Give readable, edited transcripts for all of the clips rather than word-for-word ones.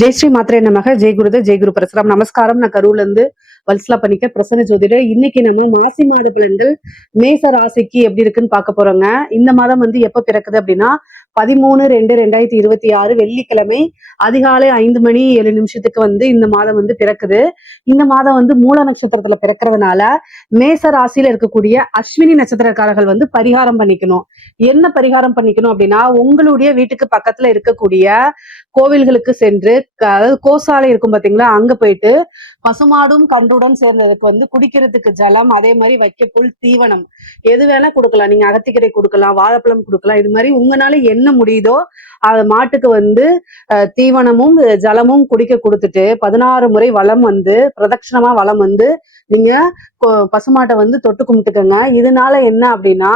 ஜெய் ஸ்ரீ மாத்திரை நமக. ஜெய் குருதேவ், ஜெய் குரு பரசுராம். நமஸ்காரம். நான் கரூர்ல இருந்து வல்சலா பண்ணிக்க பிரசன்ன ஜோதிடர். இன்னைக்கு நம்ம மாசி மாத பலன்கள் மேச ராசிக்கு எப்படி இருக்குன்னு பார்க்க போறோங்க. இந்த மாதம் எப்ப பிறக்குது அப்படின்னா 13/2/2026 வெள்ளிக்கிழமை அதிகாலை 5:07 இந்த மாதம் பிறக்குது. இந்த மாதம் மூல நட்சத்திரத்துல பிறக்கிறதுனால மேச ராசியில இருக்கக்கூடிய அஸ்வினி நட்சத்திரக்காரர்கள் பரிகாரம் பண்ணிக்கணும். என்ன பரிகாரம் பண்ணிக்கணும் அப்படின்னா, உங்களுடைய வீட்டுக்கு பக்கத்துல இருக்கக்கூடிய கோவில்களுக்கு சென்று, அதாவது கோசாலை இருக்கும் பாத்தீங்களா, அங்க போயிட்டு பசுமாடும் கன்றுடன் சேர்ந்ததுக்கு குடிக்கிறதுக்கு ஜலம், அதே மாதிரி வைக்க புல், தீவனம் எது வேணா கொடுக்கலாம். நீங்க அகத்திக்கீரை கொடுக்கலாம், வாழைப்பழம் கொடுக்கலாம். இது மாதிரி உங்களால என்ன முடியுதோ அது மாட்டுக்கு தீவனமும் ஜலமும் குடிக்க கொடுத்துட்டு 16 முறை வலம் பிரதட்சணமா வலம் நீங்க பசுமாட்டை தொட்டு கும்பிட்டுக்கங்க. இதனால என்ன அப்படின்னா,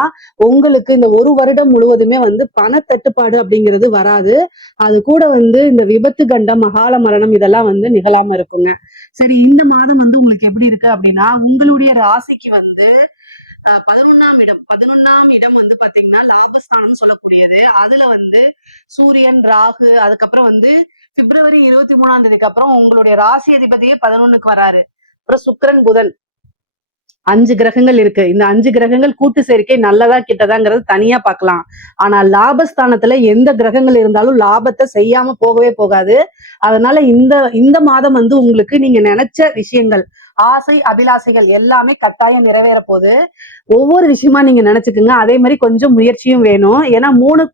உங்களுக்கு இந்த ஒரு வருடம் முழுவதுமே பண தட்டுப்பாடு அப்படிங்கிறது வராது. அது கூட இந்த விபத்து கண்டம், அகால மரணம் இதெல்லாம் நிகழாம இருக்குங்க. சரி, இந்த மாதம் உங்களுக்கு எப்படி இருக்கு அப்படின்னா, உங்களுடைய ராசிக்கு 11ஆம் இடம் பாத்தீங்கன்னா லாபஸ்தானம் சொல்லக்கூடியது. அதுல சூரியன், ராகு, அதுக்கப்புறம் பிப்ரவரி 23ஆம் தேதிக்கு அப்புறம் உங்களுடைய ராசி அதிபதியே 11க்கு வராரு. அப்புறம் சுக்கிரன், புதன் 5 கிரகங்கள் இருக்கு. இந்த 5 கிரகங்கள் கூட்டு சேர்க்கை நல்லதா கிட்டதாங்கிறது தனியா பார்க்கலாம். ஆனா லாபஸ்தானத்துல எந்த கிரகங்கள் இருந்தாலும் லாபத்தை செய்யாம போகவே போகாது. அதனால இந்த மாதம் உங்களுக்கு நீங்க நினைச்ச விஷயங்கள், ஆசை அபிலாசைகள் எல்லாமே கட்டாயம் நிறைவேற போகுது. ஒவ்வொரு விஷயமா நீங்க நினைச்சுக்குங்க. அதே மாதிரி கொஞ்சம் முயற்சியும் வேணும். ஏன்னா 3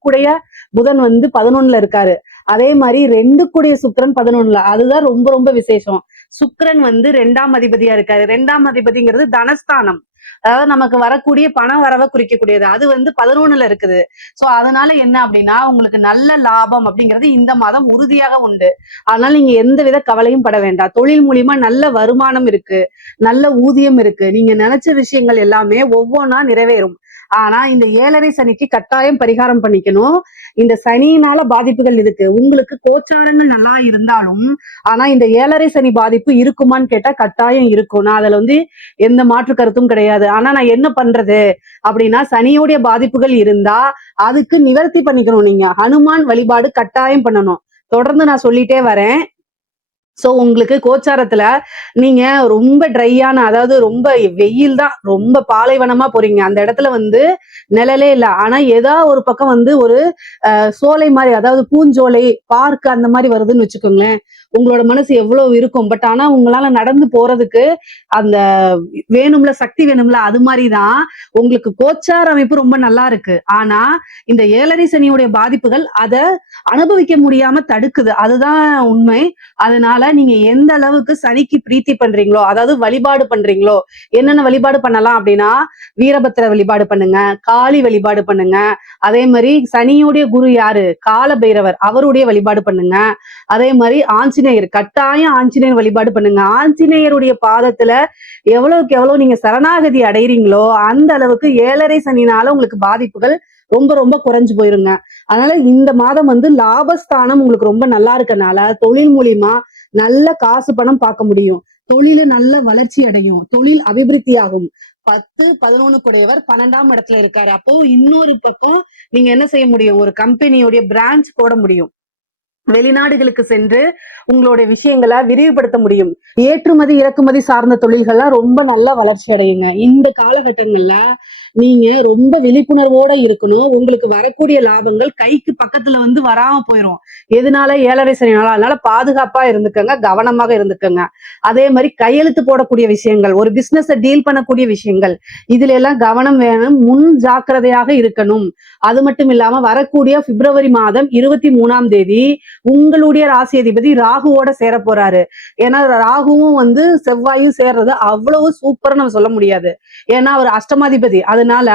புதன் 11ல இருக்காரு. அதே மாதிரி 2 சுக்கிரன் 11ல. அதுதான் ரொம்ப ரொம்ப விசேஷம். சுக்கிரன் 2ஆம் அதிபதியா இருக்காரு. 2ஆம் அதிபதிங்கிறது தனஸ்தானம், அதாவது நமக்கு வரக்கூடிய பண வரவை குறிக்கக்கூடியது. அது 11ல இருக்குது. சோ அதனால என்ன அப்படின்னா, உங்களுக்கு நல்ல லாபம் அப்படிங்கிறது இந்த மாதம் உறுதியாக உண்டு. அதனால நீங்க எந்த வித கவலையும் பட வேண்டாம். தொழில் மூலியமா நல்ல வருமானம் இருக்கு, நல்ல ஊதியம் இருக்கு. நீங்க நினைச்ச விஷயங்கள் எல்லாமே ஒவ்வொன்றா நிறைவேறும். ஆனா இந்த 7.5 சனிக்கு கட்டாயம் பரிகாரம் பண்ணிக்கணும். இந்த சனியினால பாதிப்புகள் இருக்கு. உங்களுக்கு கோச்சாரங்கள் நல்லா இருந்தாலும் ஆனா இந்த 7.5 சனி பாதிப்பு இருக்குமான்னு கேட்டா கட்டாயம் இருக்கும். நான் அதுல எந்த மாற்று கருத்தும் கிடையாது. ஆனா நான் என்ன பண்றது அப்படின்னா, சனியோடைய பாதிப்புகள் இருந்தா அதுக்கு நிவர்த்தி பண்ணிக்கணும். நீங்க ஹனுமான் வழிபாடு கட்டாயம் பண்ணணும். தொடர்ந்து நான் சொல்லிட்டே வரேன். சோ உங்களுக்கு கோச்சாரத்துல நீங்க ரொம்ப ட்ரையான, அதாவது ரொம்ப வெயில் தான், ரொம்ப பாலைவனமா போறீங்க. அந்த இடத்துல நிழலே இல்லை. ஆனா ஏதாவது ஒரு பக்கம் ஒரு சோலை மாதிரி, அதாவது பூஞ்சோலை, பார்க் அந்த மாதிரி வருதுன்னு வச்சுக்கோங்களேன். உங்களோட மனசு எவ்வளவு இருக்கும். பட் ஆனா உங்களால நடந்து போறதுக்கு அந்த வேணும்ல, சக்தி வேணும்ல. அது மாதிரிதான் உங்களுக்கு கோச்சார அமைப்பு ரொம்ப நல்லா இருக்கு. ஆனா இந்த 7.5 சனியுடைய பாதிப்புகள் அதை அனுபவிக்க முடியாம தடுக்குது. அதுதான் உண்மை. அதனால நீங்க எந்த அளவுக்கு சனிக்கு பிரீத்தி பண்றீங்களோ, அதாவது வழிபாடு பண்றீங்களோ, என்னென்ன வழிபாடு பண்ணலாம் அப்படின்னா, வீரபத்திர வழிபாடு பண்ணுங்க, காளி வழிபாடு பண்ணுங்க. அதே மாதிரி சனியுடைய குரு யாரு? கால பைரவர், அவருடைய வழிபாடு பண்ணுங்க. அதே மாதிரி ஆஞ்சநேயர், கட்டாயம் ஆஞ்சநேயர் வழிபாடு பண்ணுங்க. ஆஞ்சநேயருடைய பாதத்துல எவ்வளவுக்கு எவ்வளவு நீங்க சரணாகதி அடைகிறீங்களோ அந்த அளவுக்கு 7.5 சனினால உங்களுக்கு பாதிப்புகள் ரொம்ப ரொம்ப குறைஞ்சு போயிருங்க. அதனால இந்த மாதம் லாபஸ்தானம் உங்களுக்கு ரொம்ப நல்லா இருக்கனால தொழில் மூலியமா நல்ல காசு பணம் பார்க்க முடியும். தொழில நல்ல வளர்ச்சி அடையும், தொழில் அபிவிருத்தி ஆகும். 10-11 கூடையவர் 12ஆம் இடத்துல இருக்காரு. அப்போ இன்னொரு பக்கம் நீங்க என்ன செய்ய முடியும்? ஒரு கம்பெனியோடைய பிரான்ச் போட முடியும். வெளிநாடுகளுக்கு சென்று உங்களுடைய விஷயங்களை விரிவுபடுத்த முடியும். ஏற்றுமதி இறக்குமதி சார்ந்த தொழில்கள்லாம் ரொம்ப நல்லா வளர்ச்சி அடையுங்க. இந்த காலகட்டங்கள்ல நீங்க ரொம்ப விழிப்புணர்வோட இருக்கணும். உங்களுக்கு வரக்கூடிய லாபங்கள் கைக்கு பக்கத்துல வராம போயிடும். எதனால? 7.5 சனினால. அதனால பாதுகாப்பா இருந்துக்கங்க, கவனமாக இருந்துக்கங்க. அதே மாதிரி கையெழுத்து போடக்கூடிய விஷயங்கள், ஒரு பிசினஸ் டீல் பண்ணக்கூடிய விஷயங்கள், இதுல எல்லாம் கவனம் வேணும், முன் ஜாக்கிரதையாக இருக்கணும். அது மட்டும் இல்லாம வரக்கூடிய பிப்ரவரி மாதம் 23ஆம் தேதி உங்களுடைய ராசி அதிபதி ராகுவோட சேர போறாரு. ஏன்னா ராகுவும் செவ்வாயும் சேர்றது அவ்வளவு சூப்பர்னு நம்ம சொல்ல முடியாது. ஏன்னா அவர் அஷ்டமாதிபதி. அதனால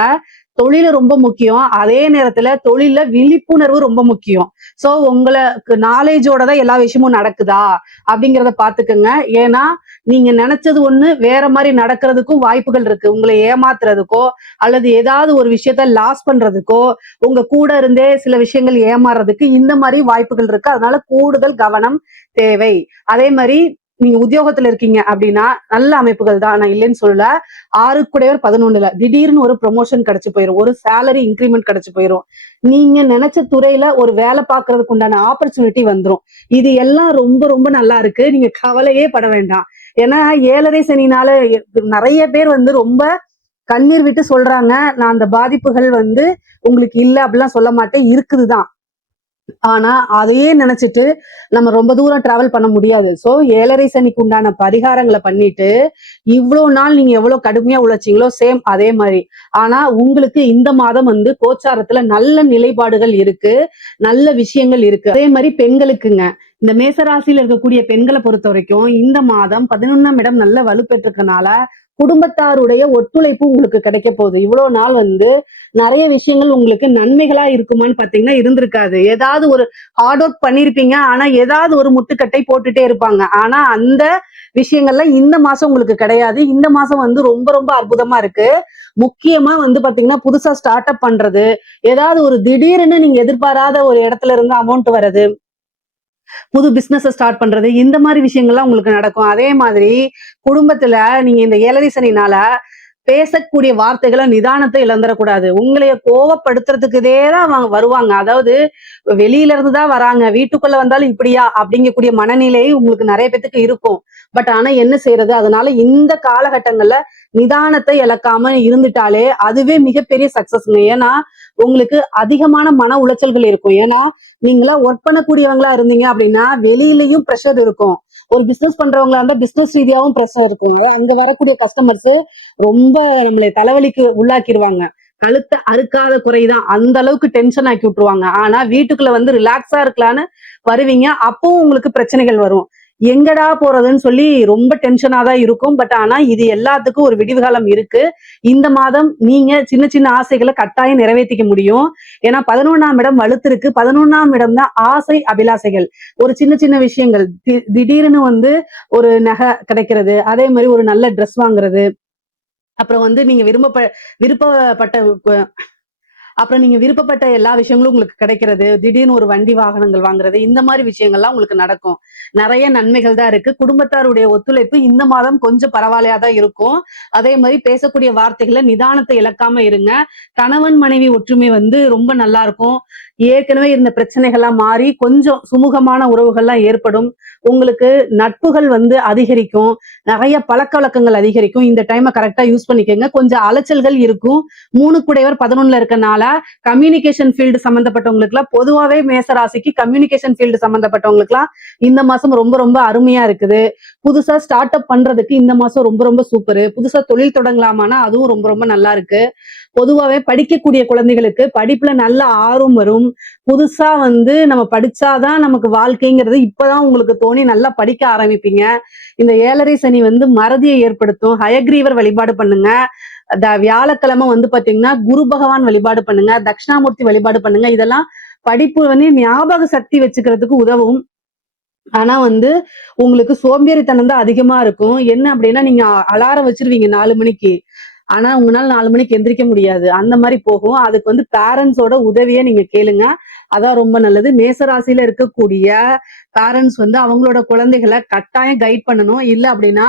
தொழில ரொம்ப முக்கியம். அதே நேரத்துல தொழில விழிப்புணர்வு ரொம்ப முக்கியம். சோ உங்களுக்கு நாலேஜோட தான் எல்லா விஷயமும் நடக்குதா அப்படிங்கிறத பாத்துக்கோங்க. ஏன்னா நீங்க நினைச்சது ஒண்ணு வேற மாதிரி நடக்கிறதுக்கும் வாய்ப்புகள் இருக்கு. உங்களை ஏமாத்துறதுக்கோ அல்லது ஏதாவது ஒரு விஷயத்த லாஸ் பண்றதுக்கோ, உங்க கூட இருந்தே சில விஷயங்கள் ஏமாறுறதுக்கு இந்த மாதிரி வாய்ப்புகள் இருக்கு. அதனால கூடுதல் கவனம் தேவை. அதே மாதிரி நீங்க உத்தியோகத்துல இருக்கீங்க அப்படின்னா நல்ல அமைப்புகள் தான், நான் இல்லைன்னு சொல்லல. 6 11 திடீர்னு ஒரு ப்ரொமோஷன் கிடைச்சு போயிரும், ஒரு சேலரி இன்கிரிமெண்ட் கிடைச்சு போயிரும், நீங்க நினைச்ச துறையில ஒரு வேலை பார்க்கறதுக்கு உண்டான ஆப்பர்ச்சுனிட்டி வந்துரும். இது எல்லாம் ரொம்ப ரொம்ப நல்லா இருக்கு, நீங்க கவலையே பட வேண்டாம். ஏன்னா 7.5 சனினால நிறைய பேர் வந்து ரொம்ப கண்ணீர் விட்டு சொல்றாங்க, நான் அந்த பாதிப்புகள் வந்து உங்களுக்கு இல்ல அப்படிலாம் சொல்ல மாட்டேன், இருக்குதுதான். ஆனா அதையே நினைச்சிட்டு நம்ம ரொம்ப தூரம் டிராவல் பண்ண முடியாது. சோ 7.5 சனிக்கு உண்டான பரிகாரங்களை பண்ணிட்டு இவ்வளவு நாள் நீங்க எவ்வளவு கடுமையா உழைச்சீங்களோ சேம் அதே மாதிரி. ஆனா உங்களுக்கு இந்த மாதம் வந்து கோச்சாரத்துல நல்ல நிலைப்பாடுகள் இருக்கு, நல்ல விஷயங்கள் இருக்கு. அதே மாதிரி பெண்களுக்குங்க, இந்த மேசராசியில இருக்கக்கூடிய பெண்களை பொறுத்த வரைக்கும் இந்த மாதம் 11ஆம் இடம் நல்ல வலுப்பெற்றிருக்கனால குடும்பத்தாருடைய ஒத்துழைப்பு உங்களுக்கு கிடைக்க போகுது. இவ்வளவு நாள் வந்து நிறைய விஷயங்கள் உங்களுக்கு நன்மைகளா இருக்குமான்னு பாத்தீங்கன்னா இருந்திருக்காது. ஏதாவது ஒரு ஹார்ட் ஒர்க் பண்ணிருப்பீங்க, ஆனா ஏதாவது ஒரு முட்டுக்கட்டை போட்டுட்டே இருப்பாங்க. ஆனா அந்த விஷயங்கள்ல இந்த மாசம் உங்களுக்கு கிடையாது. இந்த மாசம் வந்து ரொம்ப ரொம்ப அற்புதமா இருக்கு. முக்கியமா வந்து பாத்தீங்கன்னா புதுசா ஸ்டார்ட் அப் பண்றது, ஏதாவது ஒரு திடீர்னு நீங்க எதிர்பாராத ஒரு இடத்துல இருந்து அமௌண்ட் வர்றது, புது பிசினஸ் ஸ்டார்ட் பண்றது, இந்த மாதிரி விஷயங்கள்லாம் உங்களுக்கு நடக்கும். அதே மாதிரி குடும்பத்துல நீங்க இந்த 7.5 சனினால பேசக்கூடிய வார்த்தைகளை நிதானத்தை இழந்துடக்கூடாது. உங்களைய கோவப்படுத்துறதுக்குதே தான் வருவாங்க. அதாவது வெளியில இருந்து தான் வராங்க, வீட்டுக்குள்ள வந்தாலும் இப்படியா அப்படிங்கக்கூடிய மனநிலை உங்களுக்கு நிறைய பேத்துக்கு இருக்கும். பட் ஆனா என்ன செய்யறது, அதனால இந்த காலகட்டங்கள்ல நிதானத்தை இழக்காம இருந்துட்டாலே அதுவே மிகப்பெரிய சக்சஸ்ங்க. ஏன்னா உங்களுக்கு அதிகமான மன உளைச்சல்கள் இருக்கும். ஏன்னா நீங்களா ஒர்க் பண்ணக்கூடியவங்களா இருந்தீங்க அப்படின்னா வெளியிலயும் ப்ரெஷர் இருக்கும், ஒரு பிசினஸ் பண்றவங்களா இருந்தா பிசினஸ் ரீதியாவும் ப்ரெஷர் இருக்கும். அங்க வரக்கூடிய கஸ்டமர்ஸ் ரொம்ப நம்மளை தலைவலிக்கு உள்ளாக்கிடுவாங்க. கழுத்தை அறுக்காத குறைதான், அந்த அளவுக்கு டென்ஷன் ஆக்கி விட்டுருவாங்க. ஆனா வீட்டுக்குள்ள வந்து ரிலாக்ஸா இருக்கலான்னு வருவீங்க, அப்பவும் உங்களுக்கு பிரச்சனைகள் வரும். எங்கடா போறதுன்னு சொல்லி ரொம்ப டென்ஷனா தான் இருக்கும். பட் ஆனா இது எல்லாத்துக்கும் ஒரு விடிவு காலம் இருக்கு. இந்த மாதம் நீங்க சின்ன சின்ன ஆசைகளை கட்டாயம் நிறைவேற்றிக்க முடியும். ஏன்னா 11ஆம் இடம் வலுத்திருக்கு. 11ஆம் இடம் தான் ஆசை அபிலாசைகள். ஒரு சின்ன சின்ன விஷயங்கள், திடீர்னு வந்து ஒரு நகை கிடைக்கிறது, அதே மாதிரி ஒரு நல்ல ட்ரெஸ் வாங்குறது, அப்புறம் வந்து நீங்க விருப்பப்பட்ட அப்புறம் நீங்க விருப்பப்பட்ட எல்லா விஷயங்களும் உங்களுக்கு கிடைக்கிறது, திடீர்னு ஒரு வண்டி வாகனங்கள் வாங்குறது, இந்த மாதிரி விஷயங்கள்லாம் உங்களுக்கு நடக்கும். நிறைய நன்மைகள் தான் இருக்கு. குடும்பத்தாருடைய ஒத்துழைப்பு இந்த மாதம் கொஞ்சம் பரவாயில்லையா தான் இருக்கும். அதே மாதிரி பேசக்கூடிய வார்த்தைகளை நிதானத்தை இழக்காம இருங்க. கணவன் மனைவி ஒற்றுமை வந்து ரொம்ப நல்லா இருக்கும். ஏற்கனவே இருந்த பிரச்சனைகள்லாம் மாறி கொஞ்சம் சுமூகமான உறவுகள்லாம் ஏற்படும். உங்களுக்கு நட்புகள் வந்து அதிகரிக்கும், நிறைய பழக்க வழக்கங்கள் அதிகரிக்கும். இந்த டைமை கரெக்டா யூஸ் பண்ணிக்கோங்க. கொஞ்சம் அலைச்சல்கள் இருக்கும். 3 11 இருக்கனால கம்யூனிகேஷன் ஃபீல்டு சம்பந்தப்பட்டவங்களுக்கு எல்லாம், பொதுவாவே மேசராசிக்கு கம்யூனிகேஷன் ஃபீல்டு சம்பந்தப்பட்டவங்களுக்கு எல்லாம் இந்த மாசம் ரொம்ப ரொம்ப அருமையா இருக்குது. புதுசா ஸ்டார்ட் அப் பண்றதுக்கு இந்த மாசம் ரொம்ப ரொம்ப சூப்பரு. புதுசா தொழில் தொடங்கலாமானா அதுவும் ரொம்ப ரொம்ப நல்லா இருக்கு. பொதுவாவே படிக்கக்கூடிய குழந்தைகளுக்கு படிப்புல நல்ல ஆர்வம் வரும். புதுசா வந்து நம்ம படிச்சாதான் நமக்கு வாழ்க்கைங்கிறது இப்பதான் உங்களுக்கு தோணி நல்லா படிக்க ஆரம்பிப்பீங்க. இந்த 7.5 சனி வந்து மறதியை ஏற்படுத்தும். ஹயக்ரீவர் வழிபாடு பண்ணுங்க. வியாழக்கிழமை வந்து பாத்தீங்கன்னா குரு பகவான் வழிபாடு பண்ணுங்க, தட்சிணாமூர்த்தி வழிபாடு பண்ணுங்க. இதெல்லாம் படிப்பு வந்து ஞாபக சக்தி வச்சுக்கிறதுக்கு உதவும். ஆனா வந்து உங்களுக்கு சோம்பேறித்தனம் தான் அதிகமா இருக்கும். என்ன அப்படின்னா நீங்க அலாரம் வச்சிருவீங்க 4 மணிக்கு, ஆனா உங்களால 4 மணிக்கு எந்திரிக்க முடியாது. அந்த மாதிரி போகும். அதுக்கு வந்து பேரண்ட்ஸோட உதவியை நீங்க கேளுங்க, அதான் ரொம்ப நல்லது. மேசராசியில இருக்கக்கூடிய பேரண்ட்ஸ் வந்து அவங்களோட குழந்தைகளை கட்டாயம் கைட் பண்ணணும். இல்ல அப்படின்னா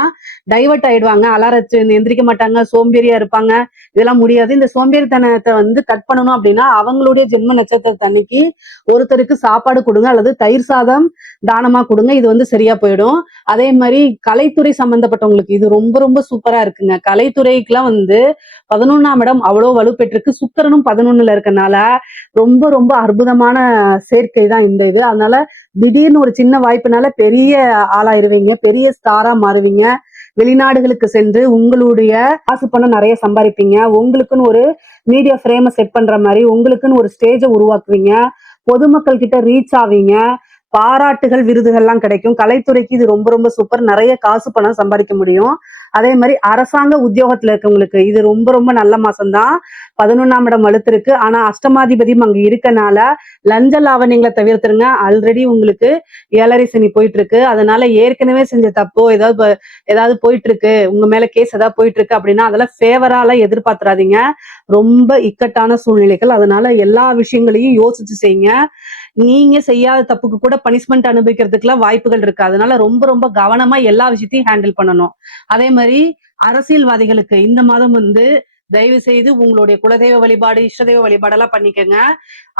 டைவர்ட் ஆயிடுவாங்க, அலாரச்சு எந்திரிக்க மாட்டாங்க, சோம்பேறியா இருப்பாங்க. இதெல்லாம் முடியாது. இந்த சோம்பேறித்தனத்தை வந்து கட் பண்ணணும் அப்படின்னா அவங்களுடைய ஜென்ம நட்சத்திரத்து அன்னைக்கு ஒருத்தருக்கு சாப்பாடு கொடுங்க, அல்லது தயிர் சாதம் தானமா கொடுங்க. இது வந்து சரியா போயிடும். அதே மாதிரி கலைத்துறை சம்பந்தப்பட்டவங்களுக்கு இது ரொம்ப ரொம்ப சூப்பரா இருக்குங்க. கலைத்துறைக்குலாம் வந்து 11ஆம் இடம் அவ்வளவு வலுப்பெற்றிருக்கு. சுக்கிரனும் 11ல இருக்கனால ரொம்ப ரொம்ப அற்புதமான சேர்க்கை தான் இந்த இது. அதனால திடீர்னு ஒரு சின்ன வாய்ப்புனால பெரிய ஆளாயிருவீங்க, பெரிய ஸ்டாரா மாறுவீங்க. வெளிநாடுகளுக்கு சென்று உங்களுடைய காசு பணம் நிறைய சம்பாதிப்பீங்க. உங்களுக்குன்னு ஒரு மீடியா ஃப்ரேமை செட் பண்ற மாதிரி உங்களுக்குன்னு ஒரு ஸ்டேஜை உருவாக்குவீங்க. பொதுமக்கள் கிட்ட ரீச் ஆவீங்க. பாராட்டுகள், விருதுகள்லாம் கிடைக்கும். கலைத்துறைக்கு இது ரொம்ப ரொம்ப சூப்பர். நிறைய காசு பணம் சம்பாதிக்க முடியும். அதே மாதிரி அரசாங்க உத்தியோகத்துல இருக்கவங்களுக்கு இது ரொம்ப ரொம்ப நல்ல மாசம்தான். 11ஆம் இடம் வலுத்திருக்கு. ஆனா அஷ்டமாதிபதியும் அங்க இருக்கனால லஞ்ச லாவணியங்களை தவிர்த்துருங்க. ஆல்ரெடி உங்களுக்கு 7.5 சனி போயிட்டு இருக்கு. அதனால ஏற்கனவே செஞ்ச தப்போ ஏதாவது போயிட்டு இருக்கு, உங்க மேல கேஸ் ஏதாவது போயிட்டு இருக்கு அப்படின்னா அதெல்லாம் ஃபேவரால எதிர்பார்த்துறாதீங்க. ரொம்ப இக்கட்டான சூழ்நிலைகள். அதனால எல்லா விஷயங்களையும் யோசிச்சு செய்யுங்க. நீங்க செய்யாத தப்புக்கு கூட பனிஷ்மெண்ட் அனுபவிக்கிறதுக்குலாம் வாய்ப்புகள் இருக்கு. அதனால ரொம்ப ரொம்ப கவனமா எல்லா விஷயத்தையும் ஹேண்டில் பண்ணணும். அதே மாதிரி அரசியல்வாதிகளுக்கு இந்த மாதம் வந்து தயவு செய்து உங்களுடைய குலதெய்வ வழிபாடு, இஷ்டதெய்வ வழிபாடெல்லாம் பண்ணிக்கங்க.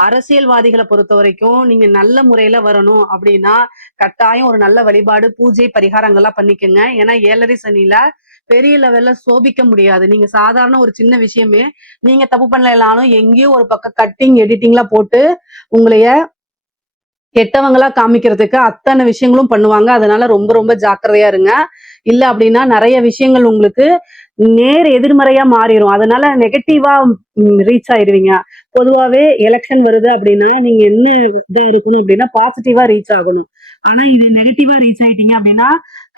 அரசியல்வாதிகளை பொறுத்த வரைக்கும் நீங்க நல்ல முறையில வரணும் அப்படின்னா கட்டாயம் ஒரு நல்ல வழிபாடு, பூஜை, பரிகாரங்கள்லாம் பண்ணிக்கங்க. ஏன்னா 7:30 சனியில பெரிய லெவல்ல சோபிக்க முடியாது. நீங்க சாதாரண ஒரு சின்ன விஷயமே நீங்க தப்பு பண்ணலனாலும் எங்கேயோ ஒரு பக்கம் கட்டிங், எடிட்டிங்லாம் போட்டு உங்களைய கெட்டவங்களா காமிக்கிறதுக்கு அத்தனை விஷயங்களும் பண்ணுவாங்க. அதனால ரொம்ப ரொம்ப ஜாக்கிரதையா இருங்க. இல்ல அப்படின்னா நிறைய விஷயங்கள் உங்களுக்கு நேர் எதிர்மறையா மாறிடும். அதனால நெகட்டிவா ரீச் ஆயிருவீங்க. பொதுவாவே எலெக்ஷன் வருது அப்படின்னா நீங்க என்ன இது இருக்கணும் அப்படின்னா பாசிட்டிவா ரீச் ஆகணும். ஆனா இது நெகட்டிவா ரீச் ஆயிட்டீங்க அப்படின்னா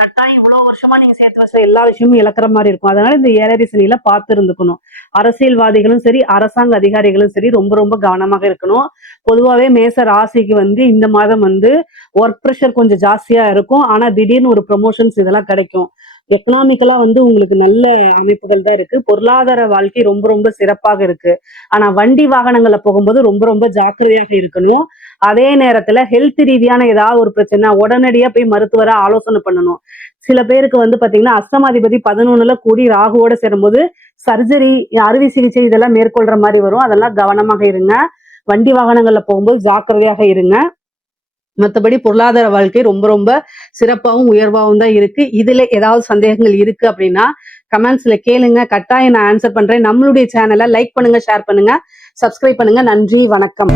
கட்டாயம் இவ்வளவு வருஷமா நீங்க சேர்த்து வச்ச எல்லா விஷயமும் இழக்கிற மாதிரி இருக்கும். அதனால இந்த 7:30 சனியில பார்த்து இருந்துக்கணும். அரசியல்வாதிகளும் சரி, அரசாங்க அதிகாரிகளும் சரி ரொம்ப ரொம்ப கவனமாக இருக்கணும். பொதுவாவே மேச ராசிக்கு வந்து இந்த மாதம் வந்து ஒர்க் ப்ரெஷர் கொஞ்சம் ஜாஸ்தியா இருக்கும். ஆனா திடீர்னு ஒரு ப்ரொமோஷன்ஸ் இதெல்லாம் கிடைக்கும். எக்கனாமிக்கலா வந்து உங்களுக்கு நல்ல அமைப்புகள் தான் இருக்கு. பொருளாதார வாழ்க்கை ரொம்ப ரொம்ப சிறப்பாக இருக்கு. ஆனா வண்டி வாகனங்கள்ல போகும்போது ரொம்ப ரொம்ப ஜாக்கிரதையாக இருக்கணும். அதே நேரத்துல ஹெல்த் ரீதியான ஏதாவது ஒரு பிரச்சனை உடனடியா போய் மருத்துவரை ஆலோசனை பண்ணணும். சில பேருக்கு வந்து பாத்தீங்கன்னா அஷ்டமாதிபதி 11ல கூடி ராகுவோட சேரும்போது சர்ஜரி, அறுவை சிகிச்சை இதெல்லாம் மேற்கொள்ற மாதிரி வரும். அதெல்லாம் கவனமாக இருங்க. வண்டி வாகனங்கள்ல போகும்போது ஜாக்கிரதையாக இருங்க. மத்தபடி பொருளாதார வாழ்க்கை ரொம்ப ரொம்ப சிறப்பாவும் உயர்வாவும் தான் இருக்கு. இதுல ஏதாவது சந்தேகங்கள் இருக்கு அப்படின்னா கமெண்ட்ஸ்ல கேளுங்க. கட்டாயம் நான் ஆன்சர் பண்றேன். நம்மளுடைய சேனலை லைக் பண்ணுங்க, ஷேர் பண்ணுங்க, சப்ஸ்கிரைப் பண்ணுங்க. நன்றி, வணக்கம்.